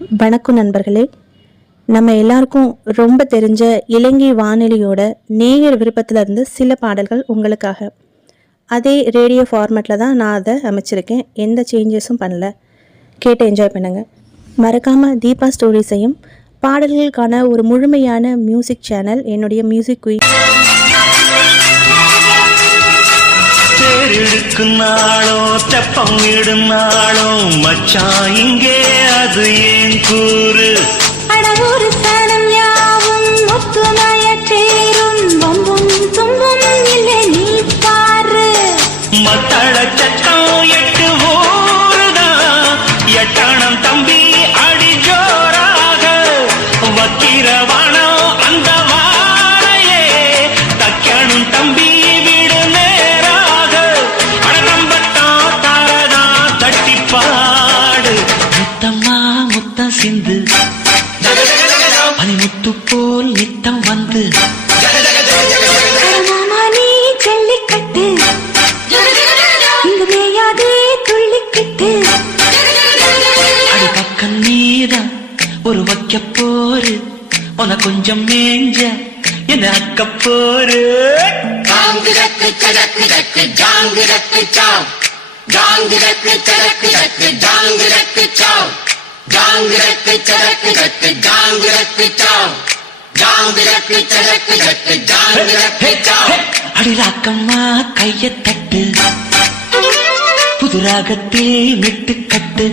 வணக்கம் நண்பர்களே. நம்ம எல்லாருக்கும் ரொம்ப தெரிஞ்ச இலங்கை வானொலியோட நேயர் விருப்பத்திலிருந்து சில பாடல்கள் உங்களுக்காக. அதே ரேடியோ ஃபார்மேட்டில் தான் நான் அதை அமைச்சிருக்கேன். எந்த சேஞ்சஸும் பண்ணல. கேட்டு என்ஜாய் பண்ணுங்கள். மறக்காமல் தீபா ஸ்டோரிஸையும் பாடல்களுக்கான ஒரு முழுமையான மியூசிக் சேனல் என்னுடைய மியூசிக் குயின் நாளோ தெப்பம் இடும் நாளோ மச்சான் இங்கே அது ஏன் கூறு அடவொரு தனம் யாவும் ஒத்துமைய தேரும் வம்பும் தும்பும் இல்லை நீ பாரு மத்தள சட்டம் எட்டு ஊருதான் எட்டணம் தம்பி அடி ஜோராக வக்கிரவானோ அந்த வாழையே தக்கணும் தம்பி சிந்து பனிமுத்து போல் நித்தம் வந்து நீ ஜல்லிக்கட்டு இங்கு மேயாதே துள்ளிக்கிட்டு அடி பக்கம் நீதான் ஒரு வைக்க போரு உன கொஞ்சம் மேஞ்ச என்ன அக்க போரு ஜாங்கு சடக்கு சாவ் ஜாங்கு சடக்கு சாவ் ஜாங்கிரக்கு சடக்கு சட்டு ஜாங்கிரக்கு சாவ் ஜாங்கிரக்கு சடக்கு சட்டு ஜாங்கிரக்கு சாவ் அடிராக்கம்மா கைய தட்டு புதுராகத்தில் விட்டு கட்டு